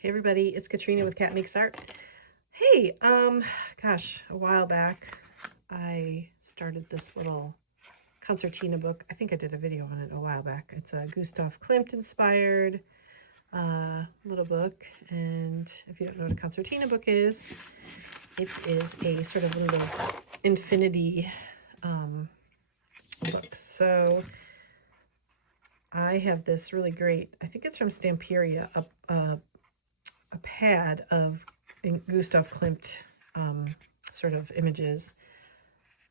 Hey everybody, it's Katrina with Cat Makes Art. Hey, gosh, a while back I started this little concertina book. I think I did a video on it a while back. It's a Gustav Klimt inspired little book, and if you don't know what a concertina book is, it is a sort of one of those infinity books. So I have this really great, I think it's from Stamperia, a pad of Gustav Klimt sort of images.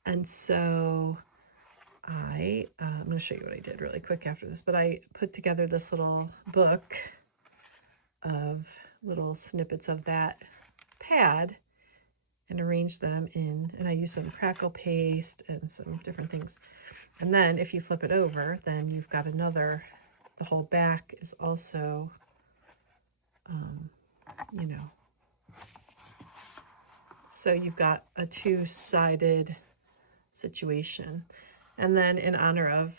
And so I'm going to show you what I did really quick after this, but I put together this little book of little snippets of that pad and arranged them in, and I used some crackle paste and some different things. And then if you flip it over, then you've got another, the whole back is also, you know, so you've got a two-sided situation. And then in honor of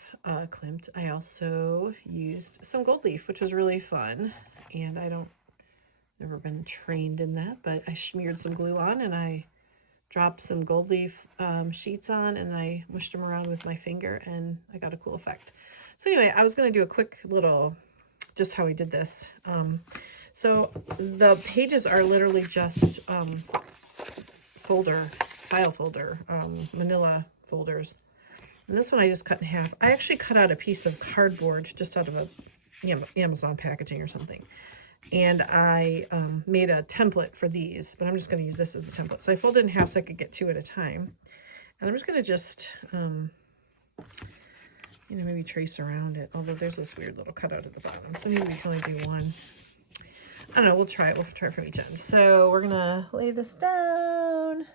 Klimt, I also used some gold leaf, which was really fun. And never been trained in that, but I smeared some glue on and I dropped some gold leaf sheets on and I mushed them around with my finger and I got a cool effect. So anyway, I was going to do a quick little, just how we did this. So the pages are literally just file folder, manila folders. And this one I just cut in half. I actually cut out a piece of cardboard just out of a Amazon packaging or something. And I made a template for these, but I'm just going to use this as the template. So I folded in half so I could get two at a time. And I'm just going to just, maybe trace around it. Although there's this weird little cutout at the bottom. So maybe we can only do one. I don't know. We'll try it. We'll try it from each end. So we're going to lay this down.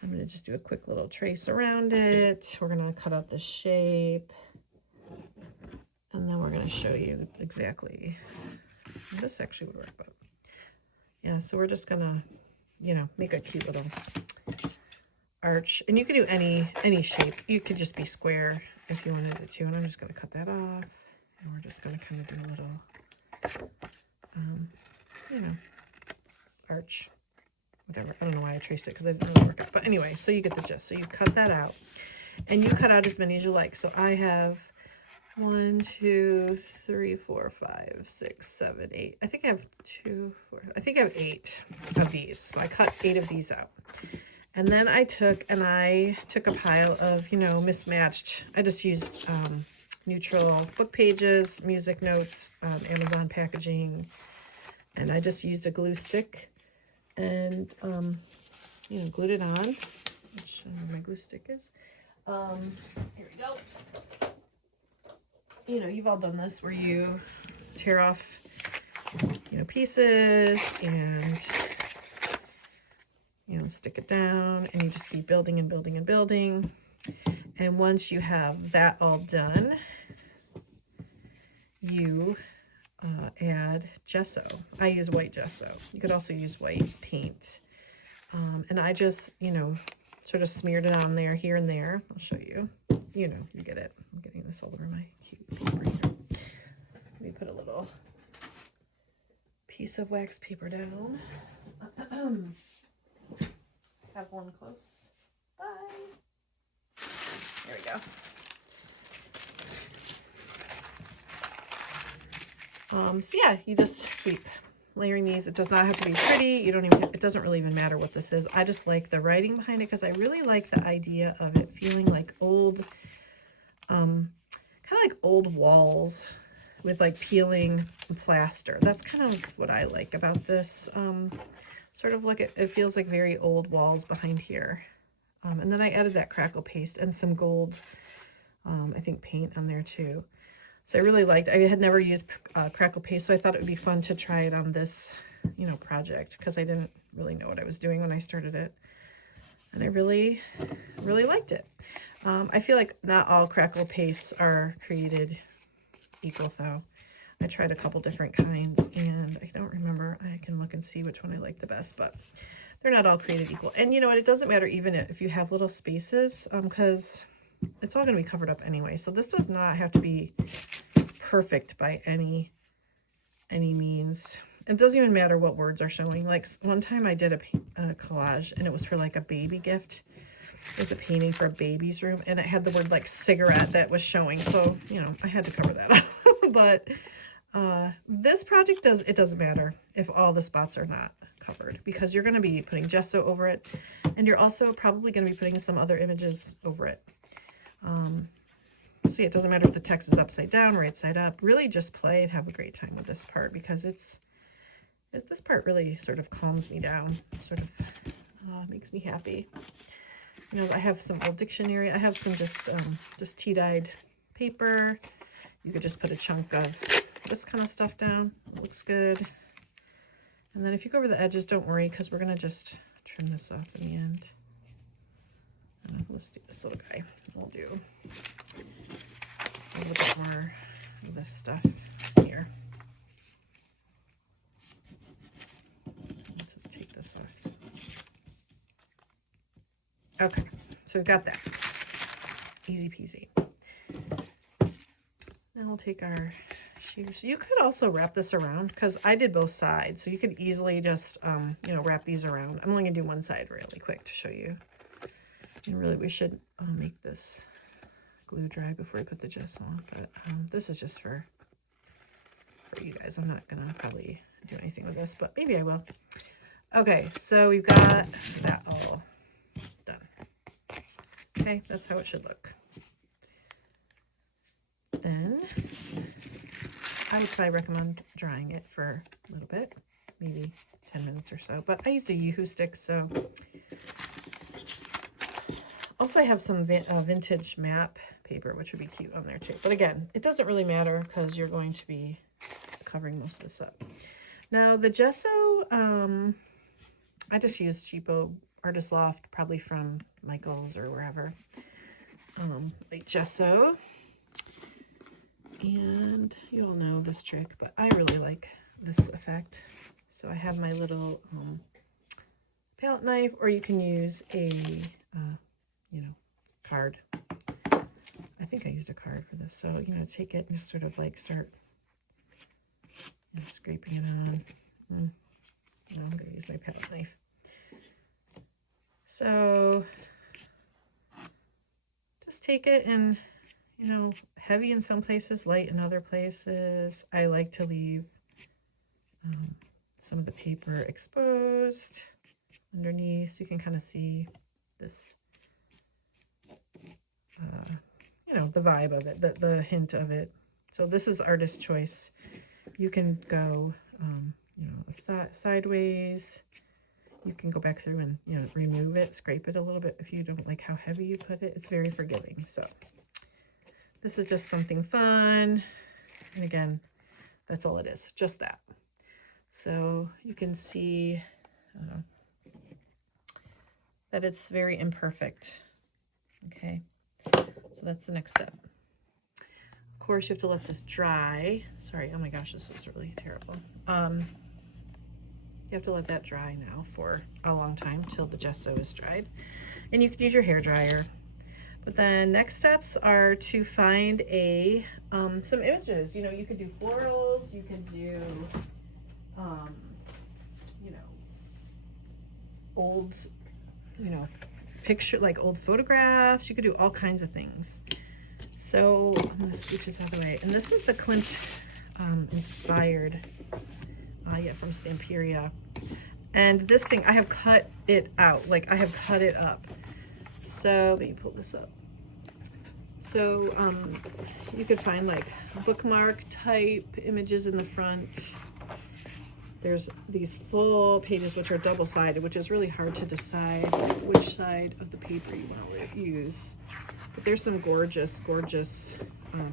I'm going to just do a quick little trace around it. We're going to cut out the shape. And then we're going to show you exactly. This actually would work, but yeah, so we're just going to, make a cute little arch. And you can do any shape. You could just be square if you wanted it to. And I'm just going to cut that off. And we're just going to kind of do a little, arch. Whatever. I don't know why I traced it because I didn't really work out. But anyway, so you get the gist. So you cut that out. And you cut out as many as you like. So I have 1, 2, 3, 4, 5, 6, 7, 8. I think I have 2, 4. I think I have 8 of these. So I cut 8 of these out. And then I took a pile of, mismatched. I just used neutral book pages, music notes, Amazon packaging. And I just used a glue stick and, glued it on. I'll show you where my glue stick is. Here we go. You've all done this where you tear off, pieces and, stick it down and you just keep building and building and building. And once you have that all done, you add gesso. I use white gesso. You could also use white paint. And I just, sort of smeared it on there, here and there. I'll show you. You get it. I'm getting this all over my cute paper here. Let me put a little piece of wax paper down. Have one close by. There we go. So yeah, you just keep layering these. It does not have to be pretty. It doesn't really even matter what this is. I just like the writing behind it because I really like the idea of it feeling like old, kind of like old walls with like peeling plaster. That's kind of what I like about this. Sort of look at, it feels like very old walls behind here. And then I added that crackle paste and some gold, I think paint on there too. So I really liked, I had never used crackle paste, so I thought it would be fun to try it on this, project, because I didn't really know what I was doing when I started it. And I really, really liked it. I feel like not all crackle pastes are created equal though. I tried a couple different kinds and I don't remember. I can look and see which one I like the best, but they're not all created equal. And you know what? It doesn't matter even if you have little spaces, because it's all going to be covered up anyway. So this does not have to be perfect by any means. It doesn't even matter what words are showing. Like one time I did a collage and it was for like a baby gift. It was a painting for a baby's room and it had the word like cigarette that was showing. So, you know, I had to cover that up. But this project it doesn't matter if all the spots are not covered because you're going to be putting gesso over it and you're also probably going to be putting some other images over it. So yeah, it doesn't matter if the text is upside down or right side up. Really just play and have a great time with this part because this part really sort of calms me down, sort of makes me happy. You know, I have some old dictionary. I have some just tea-dyed paper. You could just put a chunk of this kind of stuff down. It looks good. And then if you go over the edges, don't worry because we're going to just trim this off in the end. Let's do this little guy. We'll do a little bit more of this stuff here. Let's just take this off. Okay, so we've got that. Easy peasy. Now we'll take our shears. You could also wrap this around because I did both sides. So you could easily just, you know, wrap these around. I'm only going to do one side really quick to show you. And really, we should make this glue dry before we put the gesso on. But this is just for you guys. I'm not going to probably do anything with this, but maybe I will. Okay, so we've got that all done. Okay, that's how it should look. Then I would probably recommend drying it for a little bit, maybe 10 minutes or so. But I used a Yoo-hoo stick, so... Also, I have some vintage map paper, which would be cute on there too. But again, it doesn't really matter because you're going to be covering most of this up. Now, the gesso, I just used cheapo Artist Loft, probably from Michael's or wherever. Like gesso. And you all know this trick, but I really like this effect. So I have my little palette knife, or you can use a... you know, card. I think I used a card for this. So, you know, take it and just sort of like start, you know, scraping it on. No, I'm going to use my palette knife. So, just take it and, you know, heavy in some places, light in other places. I like to leave some of the paper exposed underneath so you can kind of see this. You know, the vibe of it, the hint of it. So this is artist choice. You can go, you know, sideways. You can go back through and, you know, remove it, scrape it a little bit if you don't like how heavy you put it. It's very forgiving. So this is just something fun. And again, that's all it is, just that. So you can see that it's very imperfect. Okay. So that's the next step. Of course, you have to let this dry. Sorry, oh my gosh, this is really terrible. You have to let that dry now for a long time till the gesso is dried. And you could use your hair dryer. But then next steps are to find some images. You know, you could do florals, you could do, you know, old, you know, like old photographs. You could do all kinds of things. So I'm going to scooch this out of the way. And this is the Klimt inspired, yeah, from Stamperia. And this thing, I have cut it out. Like I have cut it up. So let me pull this up. So you could find like bookmark type images in the front. There's these full pages which are double-sided, which is really hard to decide which side of the paper you want to use. But there's some gorgeous, gorgeous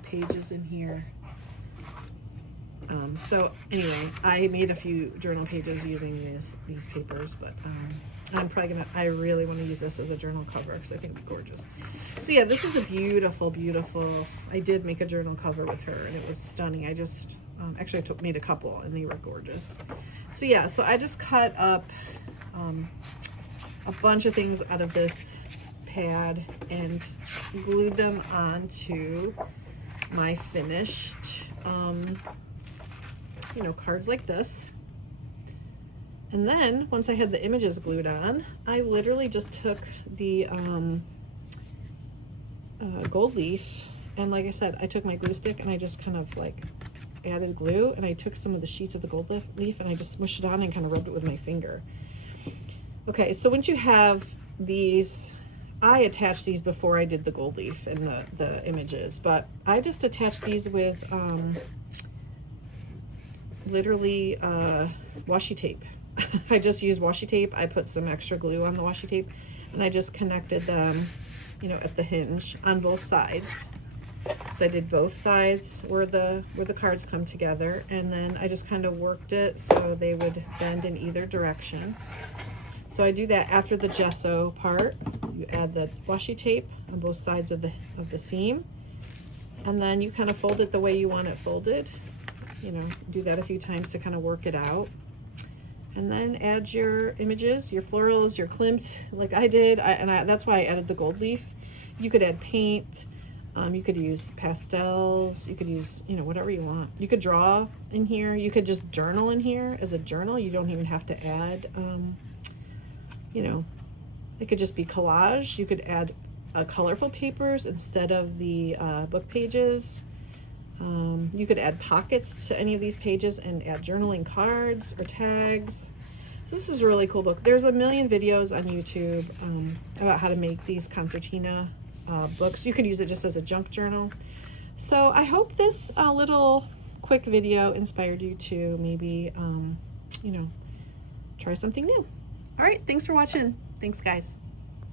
pages in here. So anyway, I made a few journal pages using these papers, but I'm probably gonna, I really want to use this as a journal cover because I think it's gorgeous. So yeah, this is a beautiful, beautiful, I did make a journal cover with her and it was stunning. I just, actually I made a couple and they were gorgeous. So yeah, so I just cut up a bunch of things out of this pad and glued them onto my finished, you know, cards like this. And then once I had the images glued on, I literally just took the gold leaf, and like I said, I took my glue stick and I just kind of like added glue, and I took some of the sheets of the gold leaf and I just smushed it on and kind of rubbed it with my finger. Okay, so once you have these, I attached these before I did the gold leaf and the images, but I just attached these with literally washi tape. I just used washi tape. I put some extra glue on the washi tape and I just connected them, you know, at the hinge on both sides. So I did both sides where the cards come together, and then I just kind of worked it so they would bend in either direction. So I do that after the gesso part. You add the washi tape on both sides of the seam, and then you kind of fold it the way you want it folded. You know, do that a few times to kind of work it out. And then add your images, your florals, your Klimt, like I did, that's why I added the gold leaf. You could add paint. You could use pastels, you could use, you know, whatever you want. You could draw in here, you could just journal in here as a journal. You don't even have to add, you know, it could just be collage. You could add colorful papers instead of the book pages. You could add pockets to any of these pages and add journaling cards or tags. So this is a really cool book. There's a million videos on YouTube about how to make these concertina books. You could use it just as a junk journal. So I hope this little quick video inspired you to maybe, you know, try something new. All right, thanks for watching. Thanks, guys.